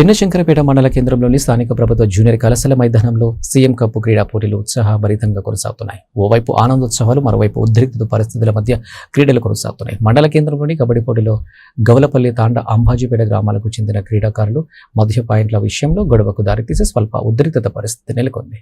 చిన్నశంకరపేట మండల కేంద్రంలోని స్థానిక ప్రభుత్వ జూనియర్ కళాశాల మైదానంలో సీఎం కప్ క్రీడా పోటీలు ఉత్సాహభరితంగా కొనసాగుతున్నాయి. ఓవైపు ఆనందోత్సవాలు, మరోవైపు ఉద్రిక్త పరిస్థితుల మధ్య క్రీడలు కొనసాగుతున్నాయి. మండల కేంద్రంలోని కబడ్డీ పోటీలో గవలపల్లి తాండ అంబాజీపేట గ్రామాలకు చెందిన క్రీడాకారులు మధ్య పాయింట్ల విషయంలో గొడవకు దారితీసే స్వల్ప ఉద్రిక్త పరిస్థితి నెలకొంది.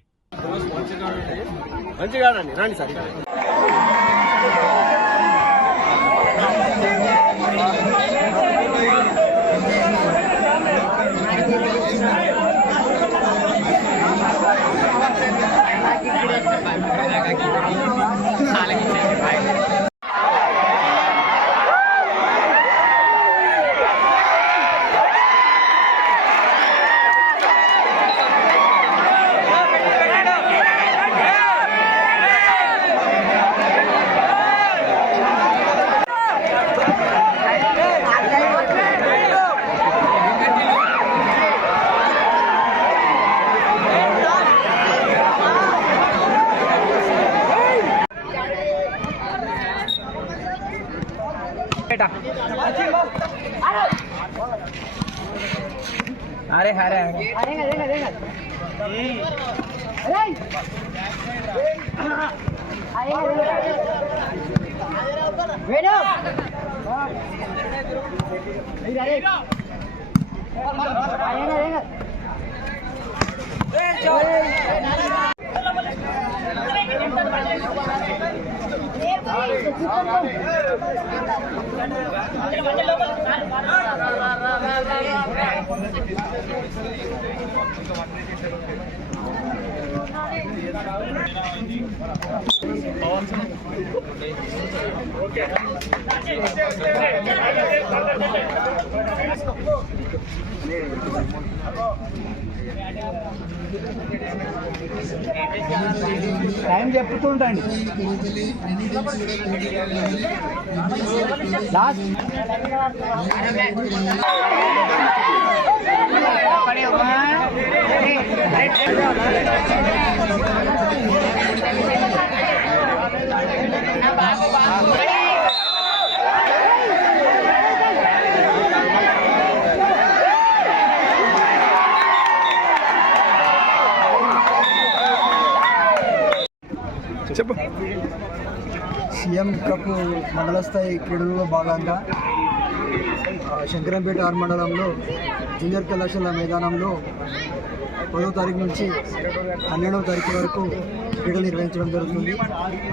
अरे अरे टाइम చెప్తుండండి లాస్ట్ సీఎం కప్ మండల స్థాయి క్రీడలలో భాగంగా శంకరంపేట ఆర్ మండలంలో జూనియర్ కళాశాల మైదానంలో 10వ తారీఖు నుంచి 12వ తారీఖు వరకు క్రీడలు నిర్వహించడం జరుగుతుంది.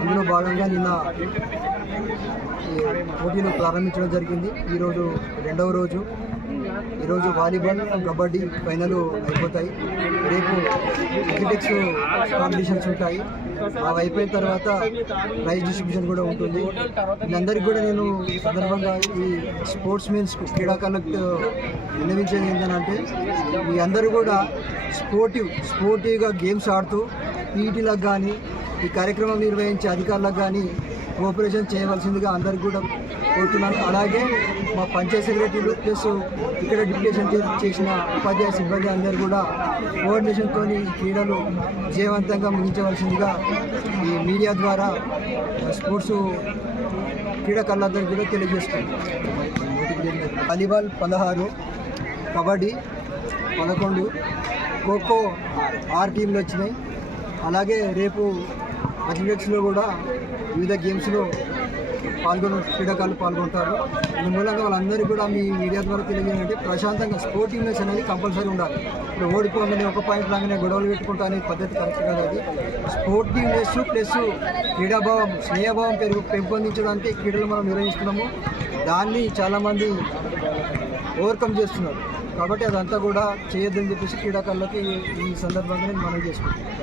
అందులో భాగంగా నిన్న పోటీలు ప్రారంభించడం జరిగింది. ఈరోజు 2వ రోజు. ఈరోజు వాలీబాల్, కబడ్డీ ఫైనల్ అయిపోతాయి. రేపు అథ్లెటిక్స్ కాంపిటీషన్స్ ఉంటాయి. అవి అయిపోయిన తర్వాత ప్రైజ్ డిస్ట్రిబ్యూషన్ కూడా ఉంటుంది. వీళ్ళందరికీ కూడా నేను సందర్భంగా ఈ స్పోర్ట్స్ మెన్స్ క్రీడాకారులకు విన్నవించేది ఏంటంటే, మీ అందరూ కూడా స్పోర్టివ్గా గేమ్స్ ఆడుతూ పీటీలకు కానీ ఈ కార్యక్రమం నిర్వహించే అధికారులకు కానీ కోఆపరేషన్ చేయవలసిందిగా అందరికి కూడా కోరుతున్నాను. అలాగే మా పంచాయత్ సెక్రటరీలు ప్లస్ ఇక్కడ డిప్యూటేషన్ చేసిన ఉపాధ్యాయ సిబ్బంది అందరూ కూడా కోఆర్డినేషన్తో ఈ క్రీడలు విజయవంతంగా ముగించవలసిందిగా ఈ మీడియా ద్వారా స్పోర్ట్స్ క్రీడాకారులందరికీ కూడా తెలియజేస్తుంది. వాలీబాల్ 16, కబడ్డీ 11, ఖోఖో 6 టీంలు వచ్చినాయి. అలాగే రేపు అథ్లెటిక్స్లో కూడా వివిధ గేమ్స్లో క్రీడాకారులు పాల్గొంటారు. ఈ మూలంగా వాళ్ళందరికీ కూడా మీ మీడియా ద్వారా తెలియజేయాలంటే, ప్రశాంతంగా స్పోర్టివ్నెస్ అనేది కంపల్సరీ ఉండాలి. ఇప్పుడు ఓడిపోగానే ఒక పాయింట్ లాగానే గొడవలు పెట్టుకుంటా అనే పద్ధతి కరెక్ట్ కాదు. అది స్పోర్టివ్నెస్ ప్లస్ క్రీడాభావం, స్నేహభావం పెంపొందించడానికి క్రీడలు మనం నిర్వహిస్తున్నాము. దాన్ని చాలామంది ఓవర్కమ్ చేస్తున్నారు. కాబట్టి అదంతా కూడా చేయొద్దని చెప్పేసి క్రీడాకారులకి ఈ సందర్భంగా నేను మనం చేసుకుంటాను.